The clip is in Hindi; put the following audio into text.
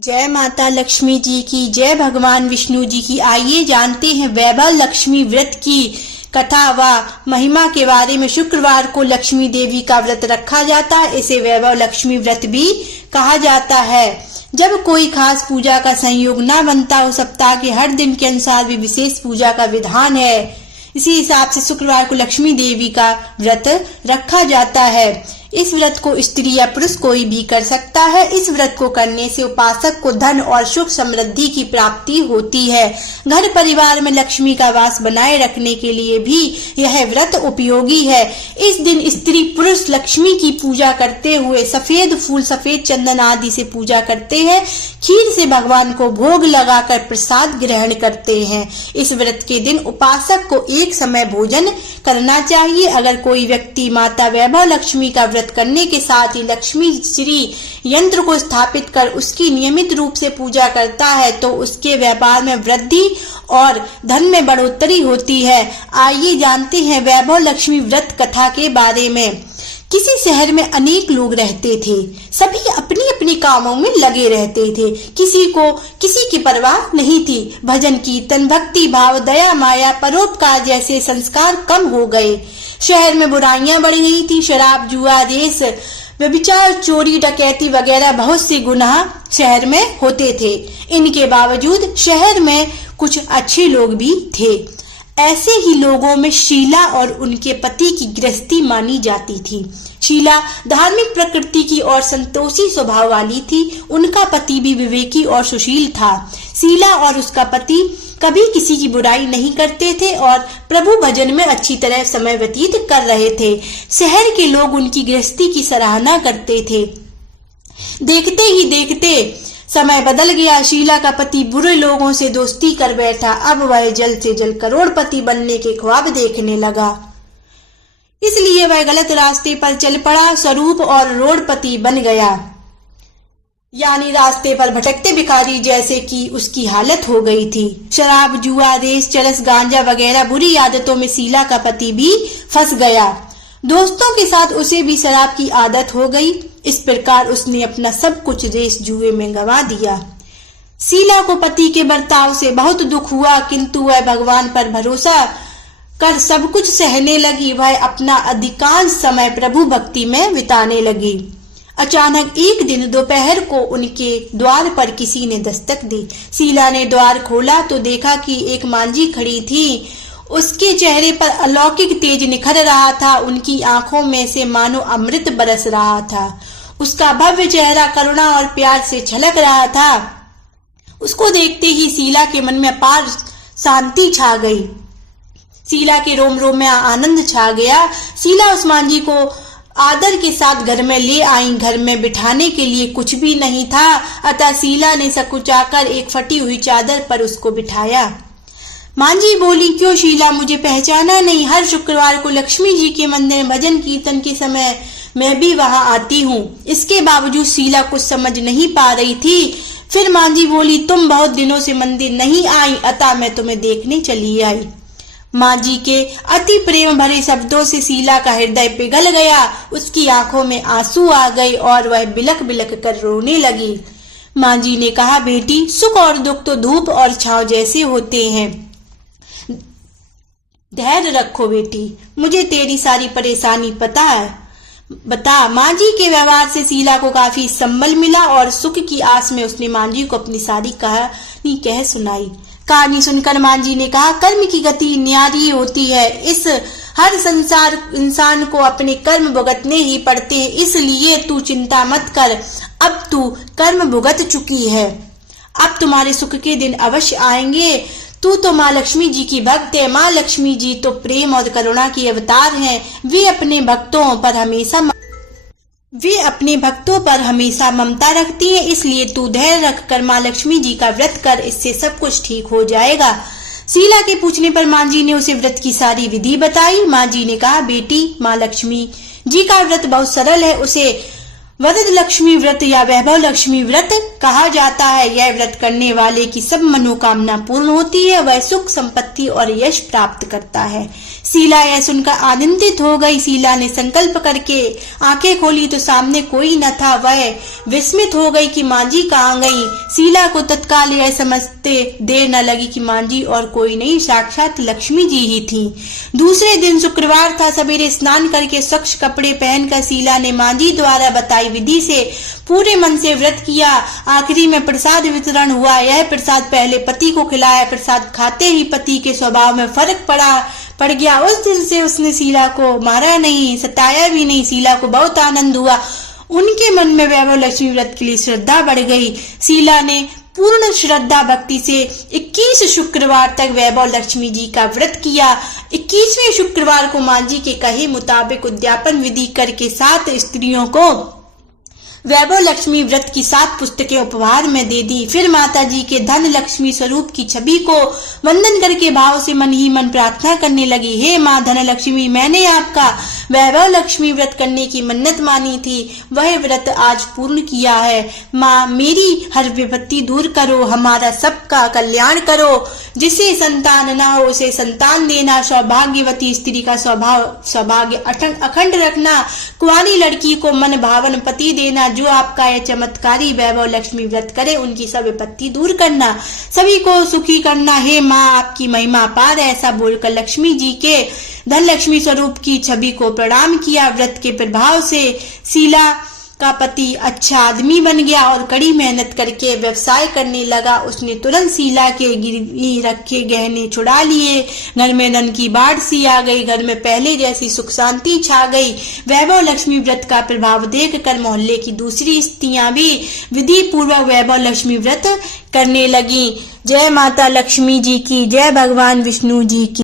जय माता लक्ष्मी जी की, जय भगवान विष्णु जी की। आइए जानते हैं वैभव लक्ष्मी व्रत की कथा व महिमा के बारे में। शुक्रवार को लक्ष्मी देवी का व्रत रखा जाता है। इसे वैभव लक्ष्मी व्रत भी कहा जाता है। जब कोई खास पूजा का संयोग न बनता हो, सप्ताह के हर दिन के अनुसार भी विशेष पूजा का विधान है। इसी हिसाब से शुक्रवार को लक्ष्मी देवी का व्रत रखा जाता है। इस व्रत को स्त्री या पुरुष कोई भी कर सकता है। इस व्रत को करने से उपासक को धन और सुख समृद्धि की प्राप्ति होती है। घर परिवार में लक्ष्मी का वास बनाए रखने के लिए भी यह व्रत उपयोगी है। इस दिन स्त्री पुरुष लक्ष्मी की पूजा करते हुए सफेद फूल, सफेद चंदन आदि से पूजा करते हैं। खीर से भगवान को भोग लगाकर प्रसाद ग्रहण करते हैं। इस व्रत के दिन उपासक को एक समय भोजन करना चाहिए। अगर कोई व्यक्ति माता वैभव लक्ष्मी का व्रत करने के साथ ही लक्ष्मी श्री यंत्र को स्थापित कर उसकी नियमित रूप से पूजा करता है तो उसके व्यापार में वृद्धि और धन में बढ़ोतरी होती है। आइए जानते हैं वैभव लक्ष्मी व्रत कथा के बारे में। किसी शहर में अनेक लोग रहते थे। सभी अपनी अपनी कामों में लगे रहते थे। किसी को किसी की परवाह नहीं थी। भजन कीर्तन, भक्ति भाव, दया माया, परोपकार जैसे संस्कार कम हो गए। शहर में बुराइयां बढ़ गई थी। शराब, जुआ, रेस, व्यभिचार, चोरी, डकैती वगैरह बहुत से गुनाह शहर में होते थे। इनके बावजूद शहर में कुछ अच्छे लोग भी थे। ऐसे ही लोगों में शीला और उनके पति की गृहस्थी मानी जाती थी। शीला धार्मिक प्रकृति की और संतोषी स्वभाव वाली थी। उनका पति भी विवेकी और सुशील था। शीला और उसका पति कभी किसी की बुराई नहीं करते थे और प्रभु भजन में अच्छी तरह समय व्यतीत कर रहे थे। शहर के लोग उनकी गृहस्थी की सराहना करते थे। देखते ही देखते समय बदल गया। शीला का पति बुरे लोगों से दोस्ती कर बैठा। अब वह जल्द से जल्द करोड़पति बनने के ख्वाब देखने लगा। इसलिए वह गलत रास्ते पर चल पड़ा। स्वरूप और रोडपति बन गया, यानी रास्ते पर भटकते भिखारी जैसे कि उसकी हालत हो गई थी। शराब, जुआ, रेस, चरस, गांजा वगैरह बुरी आदतों में शीला का पति भी फंस गया। दोस्तों के साथ उसे भी शराब की आदत हो गई। इस प्रकार उसने अपना सब कुछ रेस जुए में गंवा दिया। शीला को पति के बर्ताव से बहुत दुख हुआ, किंतु वह भगवान पर भरोसा कर सब कुछ सहने लगी। वह अपना अधिकांश समय प्रभु भक्ति में बिताने लगी। अचानक एक दिन दोपहर को उनके द्वार पर किसी ने दस्तक दी। शीला ने द्वार खोला तो देखा कि एक मांझी खड़ी थी। उसके चेहरे पर अलौकिक तेज निखर रहा था। उनकी आंखों में से मानो अमृत बरस रहा था। उसका भव्य चेहरा करुणा और प्यार से छलक रहा था। उसको देखते ही शीला के मन में अपार शांति छा गई। शीला के रोम रोम में आनंद छा गया। शीला उस मांझी को आदर के साथ घर में ले आई। घर में बिठाने के लिए कुछ भी नहीं था, अतः शीला ने सकुचाकर एक फटी हुई चादर पर उसको बिठाया। मांझी बोली, क्यों शीला, मुझे पहचाना नहीं? हर शुक्रवार को लक्ष्मी जी के मंदिर में भजन कीर्तन के समय मैं भी वहां आती हूँ। इसके बावजूद शीला कुछ समझ नहीं पा रही थी। फिर मांझी बोली, तुम बहुत दिनों से मंदिर नहीं आई, अतः मैं तुम्हें देखने चली आई। मांझी के अति प्रेम भरे शब्दों से शीला का हृदय पिघल गया। उसकी आंखों में आंसू आ गए और वह बिलक बिलक कर रोने लगी। मांझी ने कहा, बेटी, सुख और दुख तो धूप और छांव जैसे होते हैं। धैर्य रखो बेटी, मुझे तेरी सारी परेशानी पता है। बता। मांझी के व्यवहार से शीला को काफी संबल मिला और सुख की आस में उसने मांझी को अपनी सारी कहानी कह सुनाई। कहानी सुनकर मांझी ने कहा, कर्म की गति न्यारी होती है। इस हर संसार इंसान को अपने कर्म भुगतने ही पड़ते हैं, इसलिए तू चिंता मत कर। अब तू कर्म भुगत चुकी है। अब तुम्हारे सुख के दिन अवश्य आएंगे। तू तो माँ लक्ष्मी जी की भक्त है। माँ लक्ष्मी जी तो प्रेम और करुणा की अवतार हैं। वे अपने भक्तों पर हमेशा ममता रखती हैं। इसलिए तू धैर्य रखकर माँ लक्ष्मी जी का व्रत कर, इससे सब कुछ ठीक हो जाएगा। शीला के पूछने पर मांझी ने उसे व्रत की सारी विधि बताई। मांझी ने कहा, बेटी, माँ लक्ष्मी जी का व्रत बहुत सरल है। उसे वरद लक्ष्मी व्रत या वैभव लक्ष्मी व्रत कहा जाता है। यह व्रत करने वाले की सब मनोकामना पूर्ण होती है, वह सुख संपत्ति और यश प्राप्त करता है। शीला यह सुनकर आनंदित हो गई। शीला ने संकल्प करके आंखें खोली तो सामने कोई न था। वह विस्मित हो गई कि मांझी कहाँ गई। शीला को तत्काल यह समझते देर न लगी कि मांझी और कोई नहीं, साक्षात लक्ष्मी जी ही थी। दूसरे दिन शुक्रवार था। सवेरे स्नान करके स्वच्छ कपड़े पहनकर शीला ने मांझी द्वारा बताई विधि से पूरे मन से व्रत किया। आखिरी में प्रसाद वितरण हुआ। यह प्रसाद पहले पति को खिलाया। प्रसाद खाते ही पति के स्वभाव में फर्क पड़ गया। उस दिन से उसने शीला को मारा नहीं, सताया भी नहीं। शीला को बहुत आनंद हुआ। उनके मन में वैभव लक्ष्मी व्रत के लिए श्रद्धा बढ़ गई। शीला ने पूर्ण श्रद्धा भक्ति से 21 शुक्रवार तक वैभव लक्ष्मी जी का व्रत किया। 21वें शुक्रवार को मांझी के कहे मुताबिक उद्यापन विधि करके 7 स्त्रियों को वैभव लक्ष्मी व्रत की 7 पुस्तकें उपहार में दे दी। फिर माता जी के धन लक्ष्मी स्वरूप की छवि को वंदन करके भाव से मन ही मन प्रार्थना करने लगी। हे माँ धन लक्ष्मी, मैंने आपका वैभव लक्ष्मी व्रत करने की मन्नत मानी थी, वह व्रत आज पूर्ण किया है। माँ मेरी हर विपत्ति दूर करो, हमारा सबका कल्याण करो। जिसे संतान न हो उसे संतान देना, सौभाग्यवती स्त्री का सौभाग्य अखंड रखना, कुंवारी लड़की को मन भावन पति देना। जो आपका यह चमत्कारी वैभव लक्ष्मी व्रत करे उनकी सब विपत्ति दूर करना, सभी को सुखी करना। हे माँ आपकी महिमा अपार है। ऐसा बोलकर लक्ष्मी जी के धन लक्ष्मी स्वरूप की छवि को प्रणाम किया। व्रत के प्रभाव से शीला का पति अच्छा आदमी बन गया और कड़ी मेहनत करके व्यवसाय करने लगा। उसने तुरंत शीला के गिरवी रखे गहने छुड़ा लिए। घर में धन की बाढ़ सी आ गई। घर में पहले जैसी सुख शांति छा गई। वैभव लक्ष्मी व्रत का प्रभाव देखकर मोहल्ले की दूसरी स्त्रियां भी विधि पूर्वक वैभव लक्ष्मी व्रत करने लगी। जय माता लक्ष्मी जी की, जय भगवान विष्णु जी की।